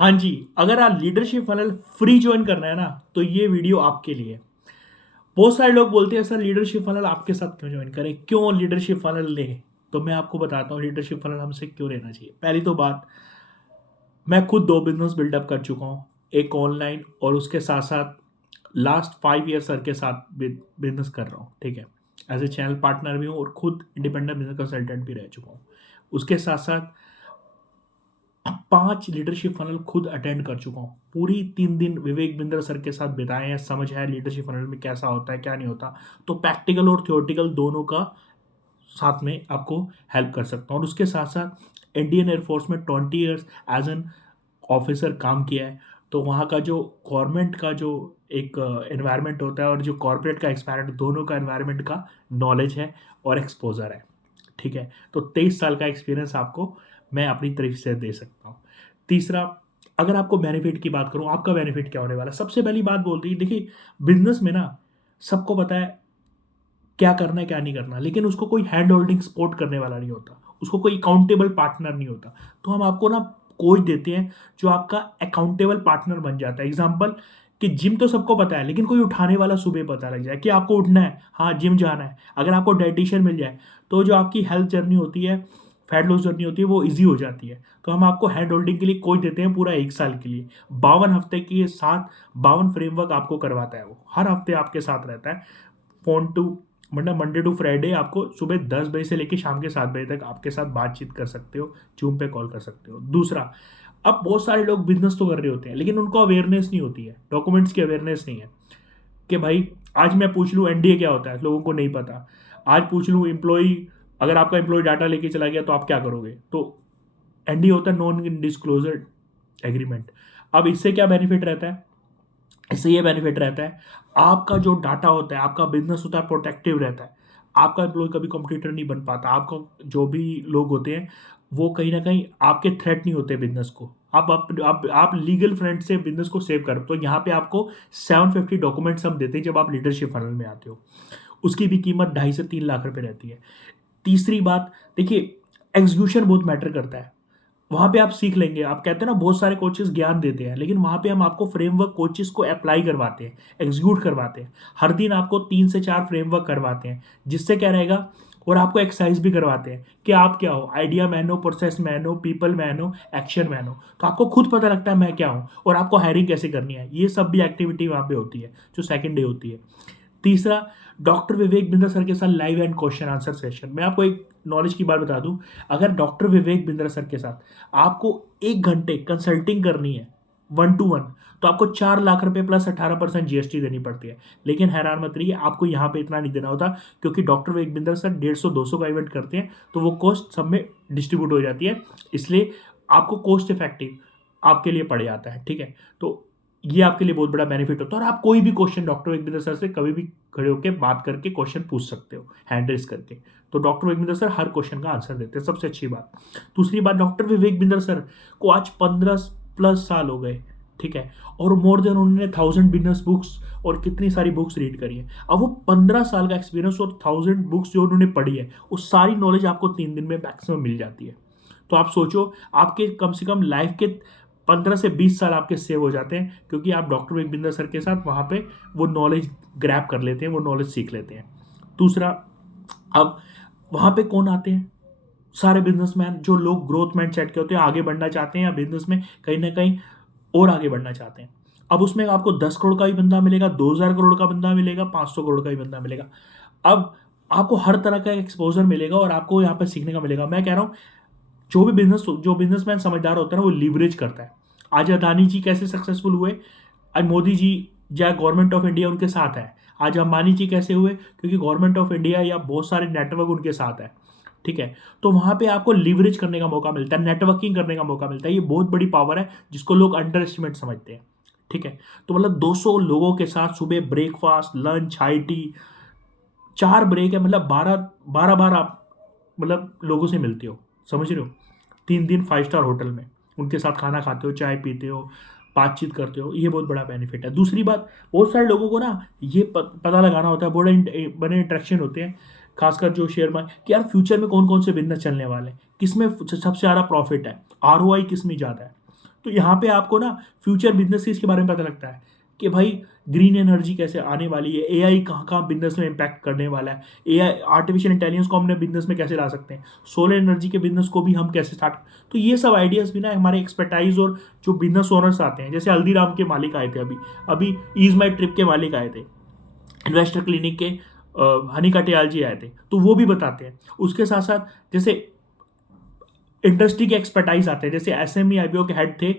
हाँ जी, अगर आप लीडरशिप फनल फ्री जॉइन करना है ना, तो ये वीडियो आपके लिए है। बहुत सारे लोग बोलते हैं सर लीडरशिप फनल आपके साथ क्यों जॉइन करें, क्यों लीडरशिप फनल लें? तो मैं आपको बताता हूँ लीडरशिप फनल हमसे क्यों लेना चाहिए। पहली तो बात, मैं खुद 2 बिज़नेस बिल्डअप कर चुका हूँ, एक ऑनलाइन और उसके साथ-साथ लास्ट 5 ईयर सर के साथ बिज़नेस कर रहा हूँ, ठीक है? एज़ अ चैनल पार्टनर भी हूँ और खुद इंडिपेंडेंट बिज़नेस कंसल्टेंट भी रह चुका हूँ। उसके साथ-साथ 5 लीडरशिप फनल खुद अटेंड कर चुका हूँ। पूरी 3 दिन विवेक बिंद्रा सर के साथ बिताए हैं, समझ है लीडरशिप फनल में कैसा होता है, क्या नहीं होता। तो प्रैक्टिकल और थ्योरेटिकल दोनों का साथ में आपको हेल्प कर सकता हूँ और उसके साथ-साथ इंडियन एयर फोर्स में 20 इयर्स एज़ एन ऑफिसर काम किया है। तो वहाँ का जो गवर्नमेंट का जो एक एनवायरनमेंट होता है और जो कॉर्पोरेट का एक्सपेरिमेंट, दोनों का एनवायरनमेंट का नॉलेज है और एक्सपोज़र है। ठीक है? तो 23 साल का एक्सपीरियंस आपको मैं अपनी तरफ से दे सकता हूँ। तीसरा, अगर आपको बेनिफिट की बात करूँ, आपका बेनिफिट क्या होने वाला है? सबसे पहली बात बोलते ही देखिए, बिज़नेस में ना सबको पता है क्या करना है, क्या नहीं करना, लेकिन उसको कोई हैंड होल्डिंग सपोर्ट करने वाला नहीं होता। उसको कोई अकाउंटेबल पार्टनर नहीं होता। तो हम आपको ना कोच देते हैं जो आपका अकाउंटेबल पार्टनर बन जाता है। एग्ज़ाम्पल कि जिम तो सबको पता है, लेकिन कोई उठाने वाला सुबह पता लग जाए कि आपको उठना है, हाँ, जिम जाना है। अगर आपको डायटीशियन मिल जाए, तो जो आपकी हेल्थ जर्नी होती है, फैट लॉस जर्नी होती है, वो ईज़ी हो जाती है। तो हम आपको हैंड होल्डिंग के लिए कोच देते हैं पूरा 1 साल के लिए। 52 हफ्ते के साथ 52 फ्रेमवर्क आपको करवाता है वो। हर हफ्ते आपके साथ रहता है। फ़ोन टू मतलब मंडे टू फ्राइडे आपको सुबह 10 बजे से लेके शाम के 7 बजे तक आपके साथ बातचीत कर सकते हो, ज़ूम पे कॉल कर सकते हो। दूसरा, अब बहुत सारे लोग बिज़नेस तो कर रहे होते हैं, लेकिन उनको अवेयरनेस नहीं होती है, डॉक्यूमेंट्स की अवेयरनेस नहीं है कि भाई आज मैं पूछ लूँ एनडीए क्या होता है, लोगों को नहीं पता। आज पूछ लूँ एम्प्लॉयी, अगर आपका एम्प्लॉयी डाटा लेके चला गया तो आप क्या करोगे? तो एनडीए होता है नॉन डिस्क्लोजर एग्रीमेंट। अब इससे क्या बेनिफिट रहता है? इससे ये बेनिफिट रहता है, आपका जो डाटा होता है, आपका बिज़नेस होता है, प्रोटेक्टिव रहता है। आपका एम्प्लॉयी कभी कॉम्पिटिटर नहीं बन पाता। आपका जो भी लोग होते हैं, वो कहीं न कहीं आपके थ्रेट नहीं होते बिज़नेस को। आप लीगल फ्रंट से बिज़नेस को सेव कर, तो यहाँ पे आपको 750 डॉक्यूमेंट्स हम देते हैं जब आप लीडरशिप फनल में आते हो। उसकी भी कीमत 2.5 से 3 लाख रुपए रहती है। तीसरी बात, देखिए, एग्ज़ीक्यूशन बहुत मैटर करता है। वहाँ पे आप सीख लेंगे। आप कहते हैं ना बहुत सारे कोचेज़ ज्ञान देते हैं, लेकिन वहाँ पे हम आपको फ्रेमवर्क कोचेज़ को अप्लाई करवाते हैं, एग्ज़ीक्यूट करवाते हैं। हर दिन आपको 3 से 4 फ्रेमवर्क करवाते हैं, जिससे क्या रहेगा, और आपको एक्सरसाइज़ भी करवाते हैं कि आप क्या हो, आइडिया मैन हो, प्रोसेस मैन हो, पीपल मैन हो, एक्शन मैन हो। तो आपको खुद पता लगता है मैं क्या हूँ और आपको हायरिंग कैसे करनी है। ये सब भी एक्टिविटी वहाँ पे होती है, जो सेकंड डे होती है। तीसरा, डॉक्टर विवेक बिंद्रा सर के साथ live and question answer session. मैं आपको एक नॉलेज की बात बता दूं, अगर डॉक्टर विवेक बिंद्रा सर के साथ आपको 1 घंटे कंसल्टिंग करनी है, 1 to 1, तो आपको 4 लाख रुपए प्लस 18% जीएसटी देनी पड़ती है। लेकिन हैरान मत रहिए, आपको यहाँ पे इतना नहीं देना होता, क्योंकि डॉक्टर विवेक बिंद्रा सर 150-200 का इवेंट करते हैं, तो वो कॉस्ट सब में डिस्ट्रीब्यूट हो जाती है। इसलिए आपको कॉस्ट इफेक्टिव आपके लिए पड़ जाता है, ठीक है? तो ये आपके लिए बहुत बड़ा बेनिफिट होता है, और आप कोई भी क्वेश्चन डॉक्टर विवेक सर से कभी भी खड़े होकर बात करके क्वेश्चन पूछ सकते हो, हैंड रेस करके। तो डॉक्टर विवेक बिंदर सर हर क्वेश्चन का आंसर देते हैं, सबसे अच्छी बात। दूसरी बात, डॉक्टर विवेक बिंदर सर को आज 15 प्लस साल हो गए, ठीक है, और मोर देन उन्होंने 1000 बिजनेस बुक्स और कितनी सारी बुक्स रीड करी है। अब वो 15 साल का एक्सपीरियंस और 1000 बुक्स जो उन्होंने पढ़ी है, वो सारी नॉलेज आपको 3 दिन में मैक्सिमम मिल जाती है। तो आप सोचो, आपके कम से कम लाइफ के 15 से 20 साल आपके सेव हो जाते हैं, क्योंकि आप डॉक्टर विपिंदर सर के साथ वहाँ पे वो नॉलेज ग्रैब कर लेते हैं, वो नॉलेज सीख लेते हैं। दूसरा, अब वहाँ पे कौन आते हैं? सारे बिजनेसमैन, जो लोग ग्रोथ माइंडसेट के होते हैं, आगे बढ़ना चाहते हैं या बिजनेस में कहीं ना कहीं और आगे बढ़ना चाहते हैं। अब उसमें आपको 10 करोड़ का भी बंदा मिलेगा, 2000 करोड़ का बंदा मिलेगा, 500 करोड़ का भी बंदा मिलेगा। अब आपको हर तरह का एक्सपोजर मिलेगा और आपको यहाँ पे सीखने का मिलेगा। मैं कह रहा हूँ, जो बिजनेसमैन समझदार होता है ना, वो लीवरेज करता है। आज अदानी जी कैसे सक्सेसफुल हुए? आज मोदी जी या गवर्नमेंट ऑफ इंडिया उनके साथ है। आज अंबानी जी कैसे हुए? क्योंकि गवर्नमेंट ऑफ इंडिया या बहुत सारे नेटवर्क उनके साथ है, ठीक है। तो वहां पे आपको लीवरेज करने का मौका मिलता है, नेटवर्किंग करने का मौका मिलता है। ये बहुत बड़ी पावर है जिसको लोग अंडर एस्टिमेट समझते हैं, ठीक है। तो मतलब 200 लोगों के साथ सुबह breakfast, lunch, high tea, 4 break है, मतलब 12 आप मतलब लोगों से मिलते हो, समझ रहे हो? 3 दिन 5 स्टार होटल में उनके साथ खाना खाते हो, चाय पीते हो, बातचीत करते हो। ये बहुत बड़ा बेनिफिट है। दूसरी बात, बहुत सारे लोगों को ना ये पता लगाना होता है, बड़े इंटरेक्शन होते हैं, खासकर जो शेयर मार्केट, कि यार फ्यूचर में कौन कौन से बिजनेस चलने वाले हैं, किस में सबसे ज़्यादा प्रॉफिट है, आरओआई किस में ज़्यादा है। तो यहाँ पे आपको ना फ्यूचर बिजनेसेस के बारे में पता लगता है कि भाई ग्रीन एनर्जी कैसे आने वाली है, एआई कहाँ कहाँ बिजनेस में इम्पैक्ट करने वाला है, एआई आर्टिफिशियल इंटेलिजेंस को हमने बिजनेस में कैसे ला सकते हैं, सोलर एनर्जी के बिजनेस को भी हम कैसे स्टार्ट। तो ये सब आइडियाज़ भी ना हमारे एक्सपर्टाइज और जो बिजनेस ओनर्स आते हैं, जैसे हल्दीराम के मालिक आए थे, अभी अभी ईज माई ट्रिप के मालिक आए थे, इन्वेस्टर क्लिनिक के हनी कटियाल जी आए थे, तो वो भी बताते हैं। उसके साथ साथ जैसे इंडस्ट्री के एक्सपर्टाइज आते हैं, जैसे एसएमई आईपीओ के हेड थे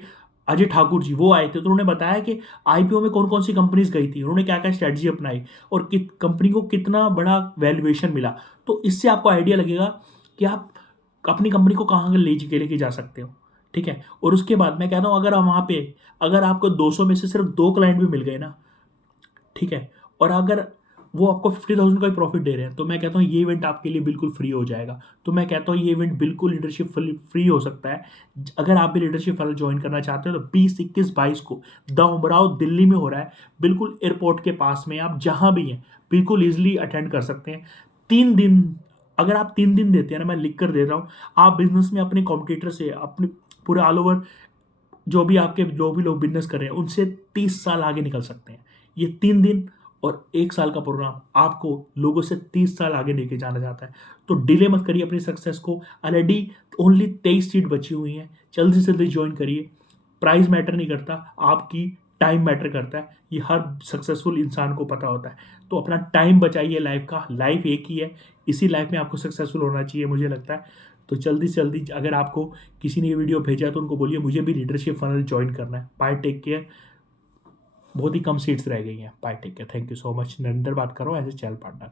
अजय ठाकुर जी, वो आए थे, तो उन्होंने बताया कि आईपीओ में कौन कौन सी कंपनीज गई थी, उन्होंने क्या क्या स्ट्रेटजी अपनाई और कंपनी को कितना बड़ा वैल्यूएशन मिला। तो इससे आपको आइडिया लगेगा कि आप अपनी कंपनी को कहाँ लेके जा सकते हो। ठीक है, और उसके बाद मैं कहता हूँ अगर आप वहाँ पे, अगर आपको 200 में से सिर्फ 2 क्लाइंट भी मिल गए ना, ठीक है, और अगर वो आपको 50,000 का ही प्रॉफिट दे रहे हैं, तो मैं कहता हूँ ये इवेंट आपके लिए बिल्कुल फ्री हो जाएगा। तो मैं कहता हूँ ये इवेंट बिल्कुल लीडरशिप फ्री हो सकता है। अगर आप भी लीडरशिप फनल ज्वाइन करना चाहते हो तो 20, 21, 22 को द उमराव दिल्ली में हो रहा है, बिल्कुल एयरपोर्ट के पास में, आप जहाँ भी हैं बिल्कुल ईजिली अटेंड कर सकते हैं। 3 दिन, अगर आप 3 दिन देते हैं ना, मैं लिख कर दे रहा हूँ, आप बिजनेस में अपने कॉम्पिटिटर से, अपने पूरे ऑल ओवर जो भी लोग बिजनेस कर रहे हैं उनसे 30 साल आगे निकल सकते हैं। ये 3 दिन और 1 साल का प्रोग्राम आपको लोगों से 30 साल आगे लेके जाना चाहता है। तो डिले मत करिए अपनी सक्सेस को। ऑलरेडी ओनली 23 सीट बची हुई हैं, जल्दी से जल्दी ज्वाइन करिए। प्राइस मैटर नहीं करता, आपकी टाइम मैटर करता है, ये हर सक्सेसफुल इंसान को पता होता है। तो अपना टाइम बचाइए, लाइफ का, लाइफ एक ही है, इसी लाइफ में आपको सक्सेसफुल होना चाहिए मुझे लगता है। तो जल्दी से जल्दी, अगर आपको किसी ने ये वीडियो भेजा है तो उनको बोलिए मुझे भी लीडरशिप फनल ज्वाइन करना है। Bye, take care. बहुत ही कम सीट्स रह गई हैं। Bye, take care, thank you so much. Narendra बात कर रहा हूँ एज ए चैनल पार्टनर।